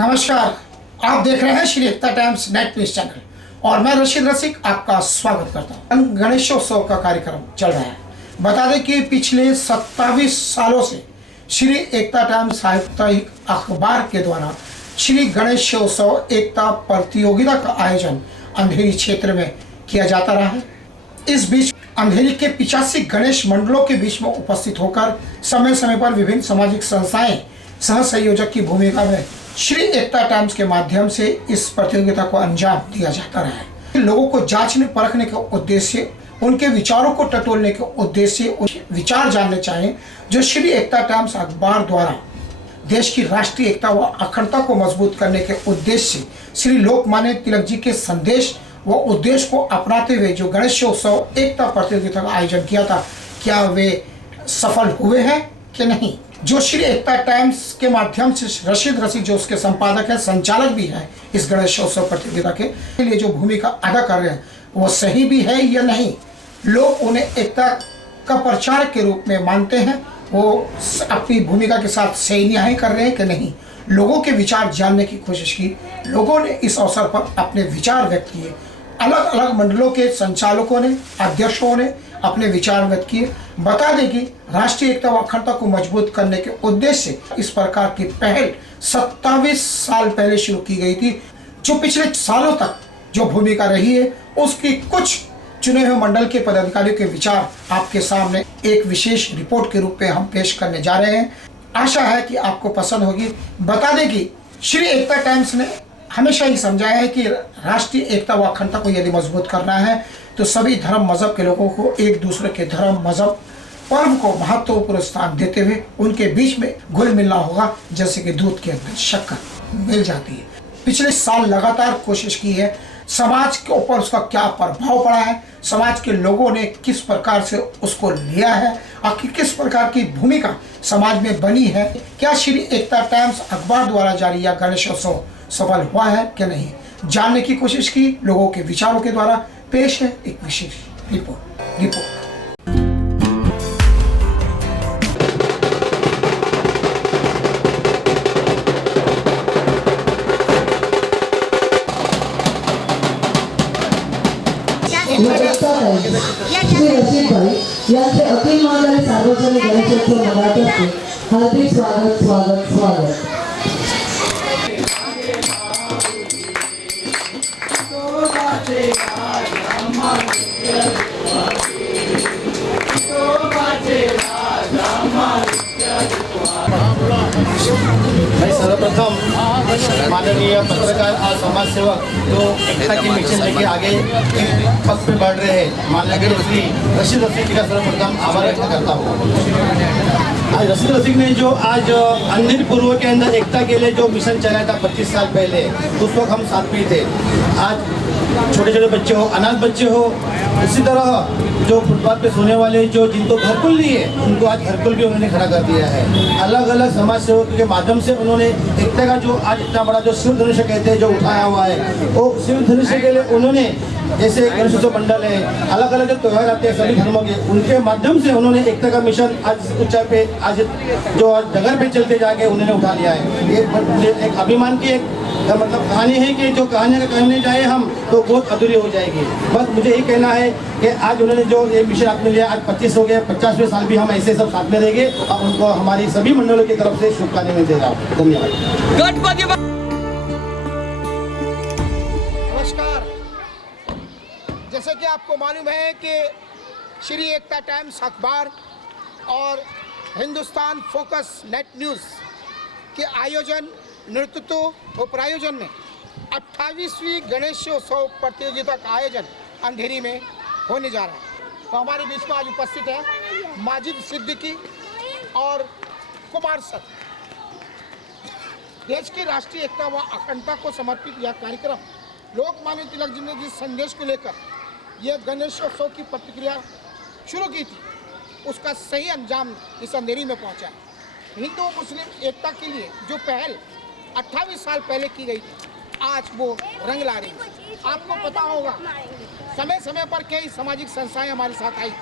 नमस्कार, आप देख रहे हैं श्री एकता टाइम्स नेट न्यूज चैनल और मैं रशीद रसिक आपका स्वागत करता हूं। गणेशोत्सव का कार्यक्रम चल रहा है। बता दें कि पिछले 27 सालों से श्री एकता टाइम्स साप्ताहिक अखबार के द्वारा श्री गणेशोत्सव एकता प्रतियोगिता का आयोजन अंधेरी क्षेत्र में किया जाता रहा है। इस बीच अंधेरी के 85 गणेश मंडलों के बीच में उपस्थित होकर समय समय पर विभिन्न सामाजिक संस्थाएं सह संयोजक की भूमिका में श्री एकता टाइम्स के माध्यम से इस प्रतियोगिता को अंजाम दिया जाता रहा है। लोगों को जांचने परखने के उद्देश्य, उनके विचारों को टटोलने के उद्देश्य, उनके विचार जानने चाहिए जो श्री एकता टाइम्स अखबार द्वारा देश की राष्ट्रीय एकता व अखंडता को मजबूत करने के उद्देश्य से श्री लोकमान्य तिलक जी के संदेश व उद्देश्य को अपनाते हुए जो गणेशोत्सव एकता प्रतियोगिता का आयोजन किया था, क्या वे सफल हुए हैं कि नहीं। जो श्री एकता टाइम्स के माध्यम से रशीद रसिक जो उसके संपादक है, संचालक भी है इस गणेशोत्सव प्रतियोगिता के लिए जो भूमिका अदा कर रहे हैं वो सही भी है या नहीं। लोग उन्हें एकता का प्रचारक के रूप में मानते हैं, वो अपनी भूमिका के साथ सही न्याय कर रहे हैं कि नहीं। लोगों के विचार जानने की कोशिश की। लोगों ने इस अवसर पर अपने विचार व्यक्त किए। अलग अलग मंडलों के संचालकों ने, अध्यक्षों ने अपने विचार व्यक्त किए। बता दें कि राष्ट्रीय एकता व अखंडता को मजबूत करने के उद्देश्य से इस प्रकार की पहल 27 साल पहले शुरू की गई थी। जो पिछले सालों तक जो भूमिका रही है उसकी कुछ चुने हुए मंडल के पदाधिकारियों के विचार आपके सामने एक विशेष रिपोर्ट के रूप में हम पेश करने जा रहे हैं। आशा है कि आपको पसंद होगी। बता दें कि श्री एकता टाइम्स ने हमेशा ही समझाया है कि राष्ट्रीय एकता व अखंडता को यदि मजबूत करना है तो सभी धर्म मजहब के लोगों को एक दूसरे के धर्म मजहब पर्व को महत्वपूर्ण स्थान देते हुए उनके बीच में घुल मिलना होगा, जैसे कि दूध के अंदर शक्कर मिल जाती है। पिछले साल लगातार कोशिश की है। समाज के ऊपर उसका क्या प्रभाव पड़ा है, समाज के लोगों ने किस प्रकार से उसको लिया है, आखिर किस प्रकार की भूमिका समाज में बनी है, क्या श्री एकता टाइम्स अखबार द्वारा जारी यह गणेशोत्सव सफल हुआ है कि नहीं, जानने की कोशिश की। लोगों के विचारों के द्वारा पेश है एक विशेष रिपोर्ट। श्री रशीद भाई यांचे अखिल महाराष्ट्र सार्वजनिक गणेशोत्सव मंडळातर्फे हार्दिक स्वागत स्वागत स्वागत। मैं सर्वप्रथम माननीय पत्रकार और समाज सेवक जो एकता की मिशन लेके आगे पथ पे बढ़ रहे हैं, माननीय श्री रशीद रसिक जी का सर्वप्रथम आभार व्यक्त करता हूँ। आज रशीद रसिक ने जो आज अंधेरी पूर्व के अंदर एकता के लिए जो मिशन चलाया था 25 साल पहले, उस वक्त हम साथ में थे। आज छोटे छोटे बच्चे हो, अनाथ बच्चे हो, उसी तरह जो फुटपाथ पे सोने वाले जो जिनको घरकुल नहीं है उनको आज घरकुल भी उन्होंने खड़ा कर दिया है। अलग अलग समाज सेवकों के माध्यम से उन्होंने एकता का जो आज इतना बड़ा जो शिव धनुष्य कहते हैं जो उठाया हुआ है, वो शिव धनुष्य के लिए उन्होंने जैसे गणेशोत्सव मंडल है, अलग अलग जो त्यौहार आते हैं सभी धर्मों के, उनके माध्यम से उन्होंने एकता का मिशन आज ऊंचाई पे आज जो जगह पे चलते जाके उन्होंने उठा लिया है। ये एक अभिमान की एक मतलब कहानी है कि जो कहानियाँ कहने जाए हम तो बहुत अधूरी हो जाएगी। बस मुझे यही कहना है कि आज उन्होंने जो ये मिशन आपने लिया, आज 25 हो गए, 50वें साल भी हम ऐसे सब साथ में रहेंगे और उनको हमारी सभी मंडलों की तरफ से शुभकामनाएं देगा। धन्यवाद। नमस्कार। जैसे कि आपको मालूम है कि श्री एकता टाइम्स अखबार और हिंदुस्तान फोकस नेट न्यूज़ के आयोजन, नेतृत्व और प्रायोजन में 28वीं गणेशोत्सव प्रतियोगिता का आयोजन अंधेरी में होने जा रहा है। तो हमारे बीच में आज उपस्थित है माजिद सिद्दीकी और कुमार सर। देश की राष्ट्रीय एकता व अखंडता को समर्पित यह कार्यक्रम लोकमान्य तिलक जी ने जिस संदेश को लेकर यह गणेशोत्सव की प्रतिक्रिया शुरू की थी, उसका सही अंजाम इस अंधेरी में पहुंचा है। हिंदू मुस्लिम एकता के लिए जो पहल 28 साल पहले की गई थी, आज वो रंग ला रही है। आपको पता होगा समय समय पर कई सामाजिक संस्थाएं हमारे साथ आई,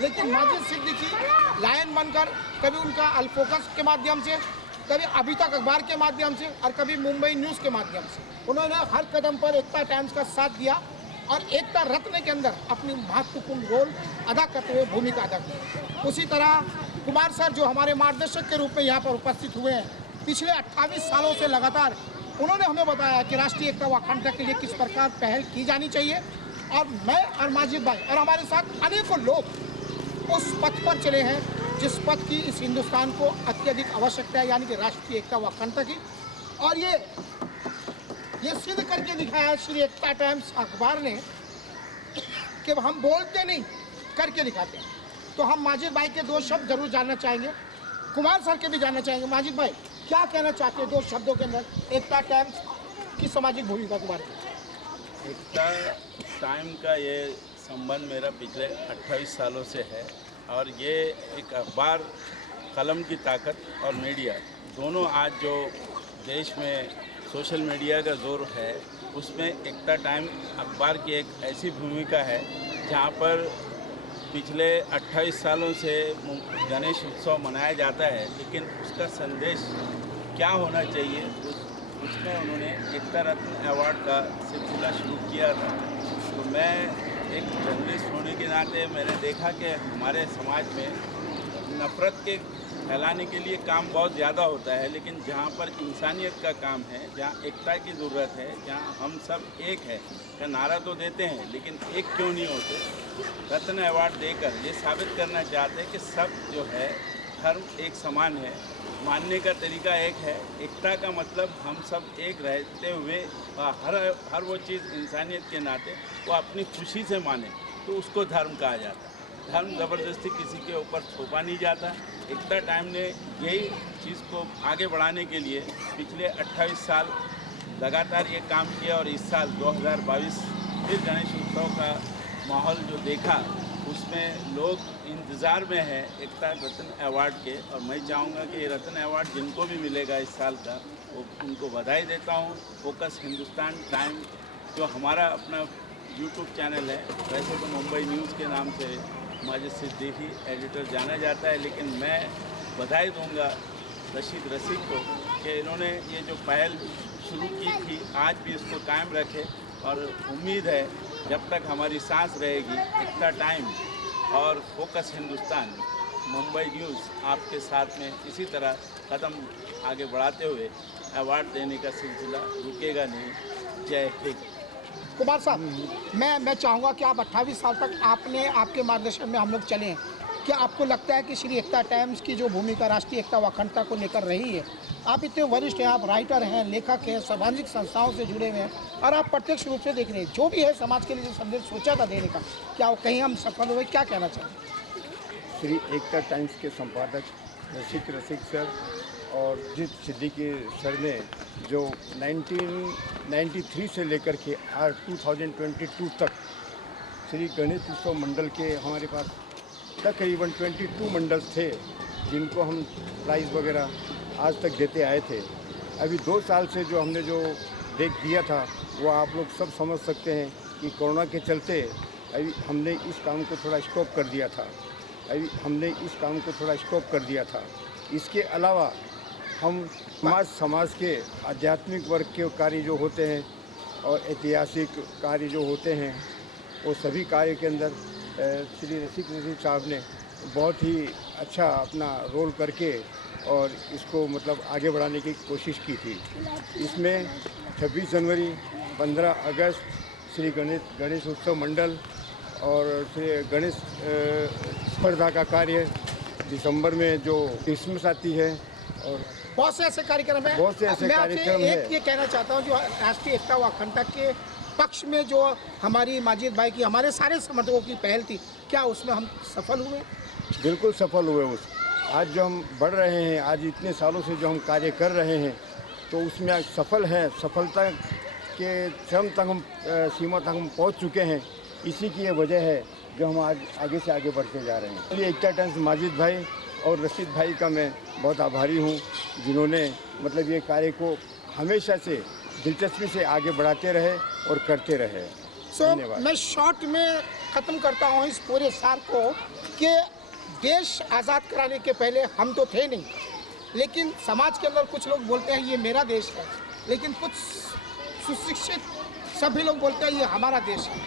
लेकिन माजिद सिद्दीकी लायन बनकर कभी उनका अल फोकस के माध्यम से, कभी अभी तक अखबार के माध्यम से और कभी मुंबई न्यूज़ के माध्यम से उन्होंने हर कदम पर एकता टाइम्स का साथ दिया और एकता रत्न के अंदर अपनी महत्वपूर्ण रोल अदा करते हुए भूमिका अदा की। उसी तरह कुमार सर जो हमारे मार्गदर्शक के रूप में यहाँ पर उपस्थित हुए हैं, पिछले 28 सालों से लगातार उन्होंने हमें बताया कि राष्ट्रीय एकता व अखंडता के लिए किस प्रकार पहल की जानी चाहिए। और मैं और माजिद भाई और हमारे साथ अनेकों लोग उस पथ पर चले हैं जिस पथ की इस हिंदुस्तान को अत्यधिक आवश्यकता है, यानी कि राष्ट्रीय एकता व अखंडता की। और ये सिद्ध करके दिखाया है श्री एकता टाइम्स अखबार ने कि हम बोलते नहीं करके दिखाते हैं। तो हम माजिद भाई के 2 शब्द जरूर जानना चाहेंगे, कुमार सर के भी जानना चाहेंगे। माजिद भाई क्या कहना चाहते हैं 2 शब्दों के अंदर एकता टाइम्स की सामाजिक भूमिका के बारे में? एकता टाइम का ये संबंध मेरा पिछले 28 सालों से है और ये एक अखबार, कलम की ताकत और मीडिया दोनों आज जो देश में सोशल मीडिया का जोर है उसमें एकता टाइम अखबार की एक ऐसी भूमिका है जहाँ पर पिछले 28 सालों से गणेश उत्सव मनाया जाता है, लेकिन उसका संदेश क्या होना चाहिए उसमें उन्होंने एकता रत्न अवार्ड का सिलसिला शुरू किया था। तो मैं एक जर्नलिस्ट होने के नाते मैंने देखा कि हमारे समाज में नफ़रत के फैलाने के लिए काम बहुत ज़्यादा होता है, लेकिन जहाँ पर इंसानियत का काम है, जहाँ एकता की ज़रूरत है, जहाँ हम सब एक है का नारा तो देते हैं, लेकिन एक क्यों नहीं होते। रत्न अवार्ड देकर ये साबित करना चाहते हैं कि सब जो है धर्म एक समान है, मानने का तरीका एक है। एकता का मतलब हम सब एक रहते हुए हर वो चीज़ इंसानियत के नाते वो अपनी खुशी से माने तो उसको धर्म कहा जाता है। धर्म ज़बरदस्ती किसी के ऊपर थोपा नहीं जाता। एकता टाइम ने यही चीज़ को आगे बढ़ाने के लिए पिछले 28 साल लगातार ये काम किया और इस साल 2022 फिर गणेश उत्सव का माहौल जो देखा उसमें लोग इंतज़ार में है एकता रत्न अवार्ड के। और मैं चाहूँगा कि ये रत्न अवार्ड जिनको भी मिलेगा इस साल का वो उनको बधाई देता हूँ। फोकस हिंदुस्तान टाइम जो हमारा अपना यूट्यूब चैनल है, वैसे तो मुंबई न्यूज़ के नाम से माजिद सिद्दीकी एडिटर जाना जाता है, लेकिन मैं बधाई दूंगा रशीद रसिक को कि इन्होंने ये जो पहल शुरू की थी आज भी इसको कायम रखे। और उम्मीद है जब तक हमारी सांस रहेगी एकता टाइम और फोकस हिंदुस्तान मुंबई न्यूज़ आपके साथ में इसी तरह कदम आगे बढ़ाते हुए अवार्ड देने का सिलसिला रुकेगा नहीं। जय हिंद। कुमार साहब, मैं चाहूँगा कि आप 28 साल तक आपके मार्गदर्शन में हम लोग चले हैं। क्या आपको लगता है कि श्री एकता टाइम्स की जो भूमिका राष्ट्रीय एकता व अखंडता को लेकर रही है, आप इतने वरिष्ठ हैं, आप राइटर हैं, लेखक हैं, सामाजिक संस्थाओं से जुड़े हुए हैं और आप प्रत्यक्ष रूप से देख रहे हैं जो भी है समाज के लिए जो संदेश सोचा था देने का, क्या कहीं हम सफल हुए? क्या कहना चाहिए? श्री एकता टाइम्स के संपादक रशीद रसिक सर और जित सिद्दीकी सर ने जो 1993 से लेकर के आज 2022 तक श्री गणेश उत्सव मंडल के हमारे पास तकरीबन 22 मंडल्स थे जिनको हम प्राइज़ वगैरह आज तक देते आए थे। अभी 2 साल से जो हमने जो देख दिया था वो आप लोग सब समझ सकते हैं कि कोरोना के चलते अभी हमने इस काम को थोड़ा स्टॉप कर दिया था। इसके अलावा हम समाज के आध्यात्मिक वर्ग के कार्य जो होते हैं और ऐतिहासिक कार्य जो होते हैं वो सभी कार्य के अंदर श्री रशीद साहब ने बहुत ही अच्छा अपना रोल करके और इसको मतलब आगे बढ़ाने की कोशिश की थी। इसमें 26 जनवरी, 15 अगस्त श्री गणेश उत्सव मंडल और श्री गणेश स्पर्धा का कार्य, दिसंबर में जो क्रिसमस आती है और बहुत से ऐसे कार्यक्रम हैं। मैं आपसे एक ये कहना चाहता हूँ जो राष्ट्रीय एकता व अखंडता के पक्ष में जो हमारी माजिद भाई की, हमारे सारे समर्थकों की पहल थी, क्या उसमें हम सफल हुए? बिल्कुल सफल हुए। आज जो हम बढ़ रहे हैं, आज इतने सालों से जो हम कार्य कर रहे हैं तो उसमें आज सफल हैं, सफलता के चरम तक हम सीमा तक हम पहुँच चुके हैं। इसी की ये वजह है जो हम आज आगे से आगे बढ़ते जा रहे हैं। इसलिए एकता टाइम्स माजिद भाई और रशीद भाई का मैं बहुत आभारी हूँ जिन्होंने मतलब ये कार्य को हमेशा से दिलचस्पी से आगे बढ़ाते रहे और करते रहे। धन्यवाद। मैं शॉर्ट में ख़त्म करता हूँ इस पूरे सार को कि देश आज़ाद कराने के पहले हम तो थे नहीं, लेकिन समाज के अंदर कुछ लोग बोलते हैं ये मेरा देश है, लेकिन कुछ सुशिक्षित सभी लोग बोलते हैं ये हमारा देश है।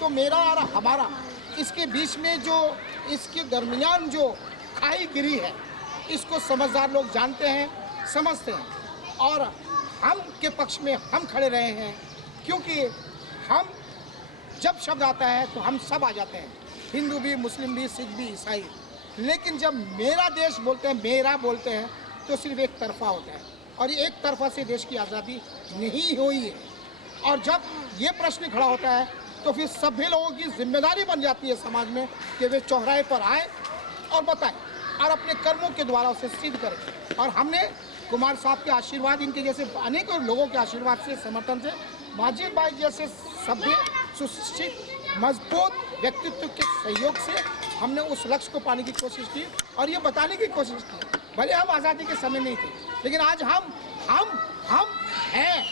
तो मेरा और हमारा इसके बीच में जो इसके दरमियान जो खाई गिरी है, इसको समझदार लोग जानते हैं, समझते हैं, और हम के पक्ष में हम खड़े रहे हैं, क्योंकि हम जब शब्द आता है तो हम सब आ जाते हैं, हिंदू भी, मुस्लिम भी, सिख भी, ईसाई। लेकिन जब मेरा देश बोलते हैं, मेरा बोलते हैं, तो सिर्फ एक तरफा होता है, और ये एक तरफा से देश की आज़ादी नहीं हुई है। और जब ये प्रश्न खड़ा होता है तो फिर सभी लोगों की जिम्मेदारी बन जाती है समाज में कि वे चौराहे पर आए और बताएं और अपने कर्मों के द्वारा उसे सिद्ध करें। और हमने कुमार साहब के आशीर्वाद, इनके जैसे अनेकों लोगों के आशीर्वाद से, समर्थन से, माजिद भाई जैसे सभ्य, सुशिक्षित, मजबूत व्यक्तित्व के सहयोग से हमने उस लक्ष्य को पाने की कोशिश की और ये बताने की कोशिश की। भले हम आज़ादी के समय नहीं थे, लेकिन आज हम हैं,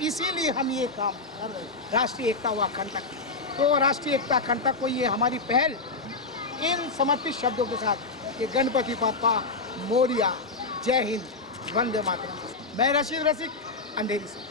इसीलिए हम ये काम कर रहे हैं, राष्ट्रीय एकता व अखंडता। तो राष्ट्रीय एकता अखंडता को ये हमारी पहल इन समर्पित शब्दों के साथ कि गणपति बाप्पा मोरिया, जय हिंद, वंदे मातरम। मैं रशीद रसिक, अंधेरी से।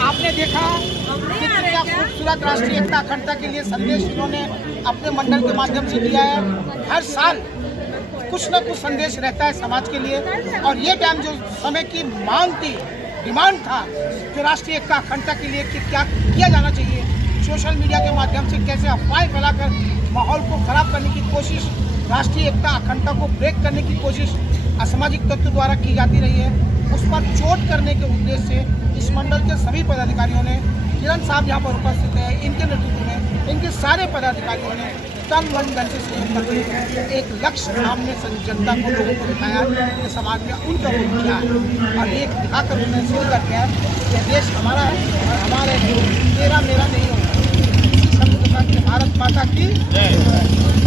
आपने देखा कितना खूबसूरत राष्ट्रीय एकता अखंडता के लिए संदेश इन्होंने अपने मंडल के माध्यम से दिया है। हर साल कुछ न कुछ संदेश रहता है समाज के लिए, और ये टाइम जो समय की मांग थी, डिमांड था कि राष्ट्रीय एकता अखंडता के लिए कि क्या किया जाना चाहिए, सोशल मीडिया के माध्यम से कैसे अफवाहें फैलाकर माहौल को खराब करने की कोशिश, राष्ट्रीय एकता अखंडता को ब्रेक करने की कोशिश असामाजिक तत्व द्वारा की जाती रही है, उस पर चोट करने के उद्देश्य से इस मंडल के सभी पदाधिकारियों ने, किरण साहब यहाँ पर उपस्थित हैं, इनके नेतृत्व में इनके सारे पदाधिकारियों ने तन मन धन से सहयोग करके एक लक्ष्य सामने जनता को, लोगों को दिखाया कि समाज में उनका रोल क्या है, और एक दिखाकर उन्होंने सिद्ध कर दिया कि देश हमारा है और हमारे तेरा मेरा नहीं होता। इसी शब्द के साथ भारत माता की जय।